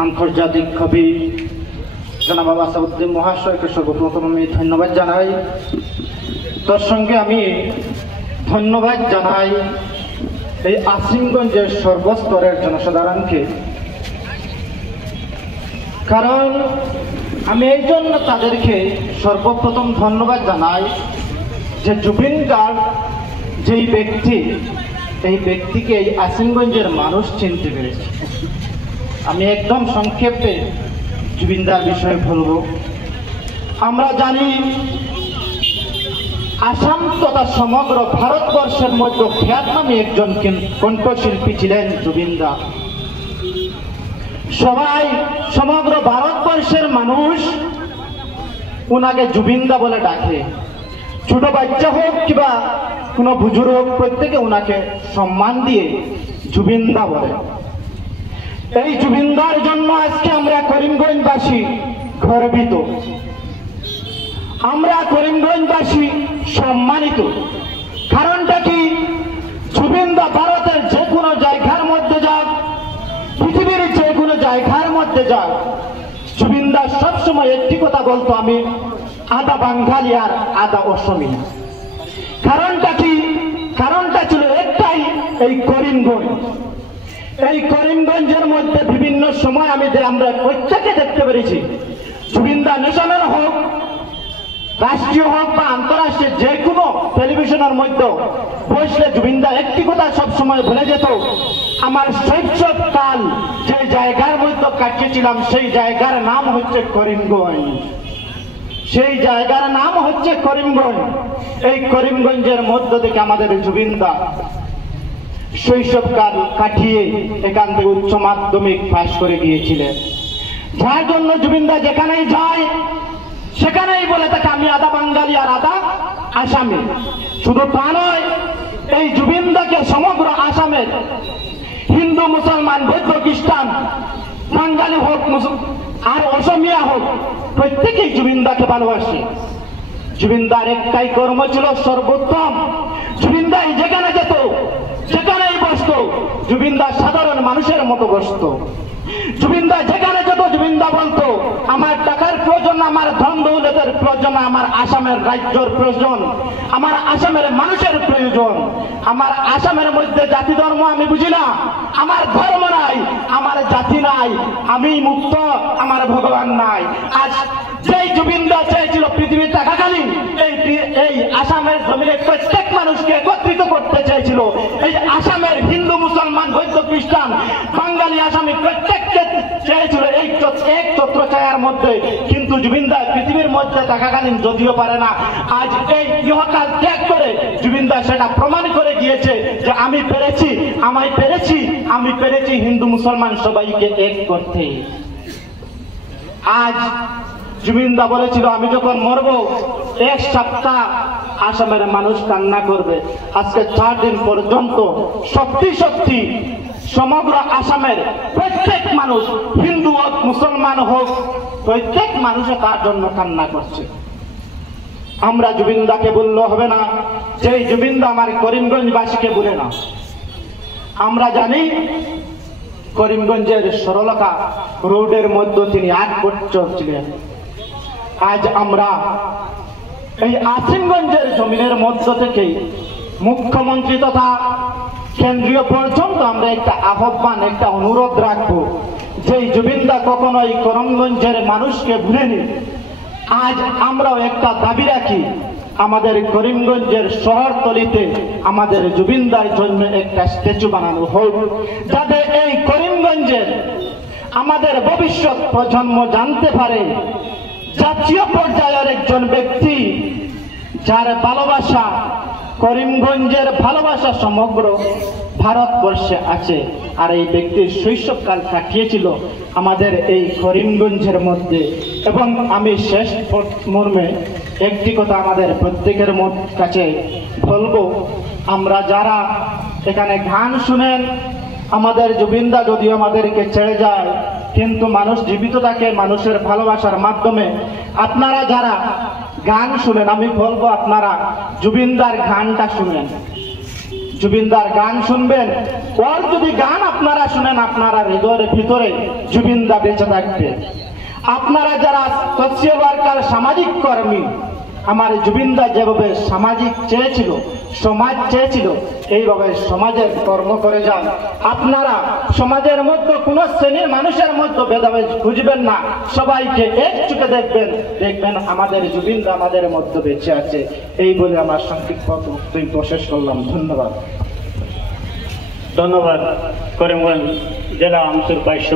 আন্তর্জাতিক কবি জনাব আসাদুদ্দিন মহাশয়কে সর্বপ্রথম আমি ধন্যবাদ জানাই। তার সঙ্গে আমি ধন্যবাদ জানাই এই আসিমগঞ্জের সর্বস্তরের জনসাধারণকে, কারণ আমি এই জন্য তাদেরকে সর্বপ্রথম ধন্যবাদ জানাই যে জুবিন গার্গ যেই ব্যক্তি, এই ব্যক্তিকে এই আসিমগঞ্জের মানুষ চিনতে পেরেছে। আমি একদম সংক্ষেপে জুবিনদার বিষয়ে বলবো। আমরা জানি আসাম তথা সমগ্র ভারতবর্ষের মধ্যে খ্যাতনামী একজন কণ্ঠশিল্পী ছিলেন জুবিনদা। সবাই সমগ্র ভারতবর্ষের মানুষ ওনাকে জুবিনদা বলে ডাকে। ছোট বাচ্চা হোক কিংবা কোনো বুজুর্গ হোক, প্রত্যেকে ওনাকে সম্মান দিয়ে জুবিনদা বলে। এই জুবিনদার জন্য আজকে আমরা করিমগঞ্জবাসী গর্বিত, আমরা করিমগঞ্জবাসী সম্মানিত। কারণটা কি? জুবিনদা ভারতের যে কোনো জায়গার মধ্যে যাক, পৃথিবীর যে কোনো জায়গার মধ্যে যাক, জুবিনদা সবসময় একটি কথা বলতো, আমি আধা বাঙালি আর আধা অসমীয়া। কারণটা কি? কারণটা ছিল একটাই, এই করিমগঞ্জ। এই করিমগঞ্জের মধ্যে বিভিন্ন সময় আমরা প্রত্যেকে দেখতে পেরেছি, জুবিনদা ন্যাশনাল হোক, রাষ্ট্রীয় হোক বা আন্তরাষ্ট্রীয় যে কোনো টেলিভিশনের মধ্যে বসলে জুবিনদা একটি কথা সবসময় বলে যেত, আমার শৈশবকাল যে জায়গার মধ্যে কাটিয়েছিলাম সেই জায়গার নাম হচ্ছে করিমগঞ্জ। সেই জায়গার নাম হচ্ছে করিমগঞ্জ। এই করিমগঞ্জের মধ্য থেকে আমাদের জুবিনদা শৈশবকাল কাটিয়ে এখান থেকে উচ্চ মাধ্যমিক পাশ করে গিয়েছিলেন। যার জন্য জুবিনদা যেখানেই যায় সেখানেই বলে থাকে, আমি আধা বাঙালি আর আধা আসামি। শুধু তা নয়, এই জুবিনদাকে সমগ্র আসামের হিন্দু, মুসলমান, বৌদ্ধ, খ্রিস্টান, বাঙালি হোক আর অসমিয়া হোক, প্রত্যেকেই জুবিনদাকে ভালোবাসে। জুবিনদার একটাই কর্ম ছিল সর্বোত্তম। জুবিনদাই যেখানে যেত, যেখানেই বসত, জুবিনদা সাধারণ মানুষের মতো বসত। জুবিনদা যেখানে যেত, জুবিনদা বলতো, আমার টাকার প্রয়োজন, আমার ধন দৌলতের প্রয়োজন, আমার আসামের রাজ্যের প্রয়োজন, আমার আসামের মানুষের প্রয়োজন। আমার আসামের মধ্যে জাতি ধর্ম আমি বুঝি না, আমার ধর্ম নাই, আমার জাতি নাই, আমি মুক্ত, আমার ভগবান নাই। আজ যেই জুবিনদা চেয়েছিল পৃথিবী থাকাকালীন এই আসামের জমিনে প্রত্যেক মানুষকে একত্রিত করতে চেয়েছিল। এই আসামের হিন্দু, মুসলমান, বৌদ্ধ, খ্রিস্টান, বাঙালি, আসামি প্রত্যেককে চেয়েছিল এই এক ছত্র ছায়ার মধ্যে। কিন্তু জুবিনদা পৃথিবীর মধ্যে থাকাকালীন যদিও পারে না, আজ এই ইহকাল ত্যাগ করে জুবিনদা সেটা প্রমাণ করে গিয়েছে যে আমি পেরেছি, আমি পেরেছি হিন্দু মুসলমান সবাইকে এক করতে। আজ জুবিনদা বলেছিল, আমি যখন মরব এক সপ্তাহ আসামের মানুষ কান্না করবে। আজকে 4 দিন পর্যন্ত সত্যি সমগ্র আসামের প্রত্যেক মানুষ, হিন্দু হোক, মুসলমান হোক, প্রত্যেক মানুষে তার জন্য কান্না করছে। আমরা জুবিনদাকে বললে হবে না যে জুবিনদা আমার করিমগঞ্জবাসীকে বলে না। আমরা জানি করিমগঞ্জের সরলতা রোডের মধ্যে তিনি 8 বছর ছিলেন। আজ আমরা এই আসিমগঞ্জের জমিনের মধ্য থেকে মুখ্যমন্ত্রী তথা কেন্দ্রীয় পর্যন্ত আমরা একটা আহ্বান, একটা অনুরোধ রাখবো যে জুবিনদা কখনোই করিমগঞ্জের মানুষকে ভুলেনি। আজ আমরাও একটা দাবি রাখি, আমাদের করিমগঞ্জের শহরতলিতে আমাদের জুবিনদার জন্য একটা স্ট্যাচু বানানো হোক, যাতে এই করিমগঞ্জের আমাদের ভবিষ্যৎ প্রজন্ম জানতে পারে জাতীয় পর্যায়ের একজন ব্যক্তি যার ভালোবাসা, করিমগঞ্জের ভালোবাসা সমগ্র ভারতবর্ষে আছে। আর এই ব্যক্তির শৈশবকাল কাটিয়েছিল আমাদের এই করিমগঞ্জের মধ্যে। এবং আমি শেষ মর্মে একটি কথা আমাদের প্রত্যেকের কাছে বলবো, আমরা যারা এখানে গান শুনেন, আমাদের জুবিনদা যদিও আমাদেরকে ছেড়ে যায়, কিন্তু মানুষ জীবিত থাকে মানুষের ভালোবাসার মাধ্যমে। আপনারা যারা গান শুনেন, আমি বলবো আপনারা জুবিনদার গানটা শুনেন। জুবিনদার গান শুনবেন, ওর যদি গান আপনারা শুনেন আপনারা হৃদয়ের ভিতরে জুবিনদা বেঁচে থাকবে। আপনারা যারা সোশ্যাল ওয়ার্কার, সামাজিক কর্মী, আমার জুবিনদা যেভাবে সামাজিক চেয়েছিল, সমাজ চেয়েছিল, এইভাবে সমাজের কর্ম করে যান। আপনারা সমাজের মধ্যে কোন শ্রেণীর মানুষের মধ্যে ভেদাভেদ খুঁজবেন না, সবাইকে এক চোখে দেখবেন, দেখবেন আমাদের জুবিনদা আমাদের মধ্যে বেঁচে আছে। এই বলে আমার সংক্ষিপ্ত বক্তব্য শেষ করলাম। ধন্যবাদ। ধন্যবাদ করিমগঞ্জ জেলা আমসুর বাইশ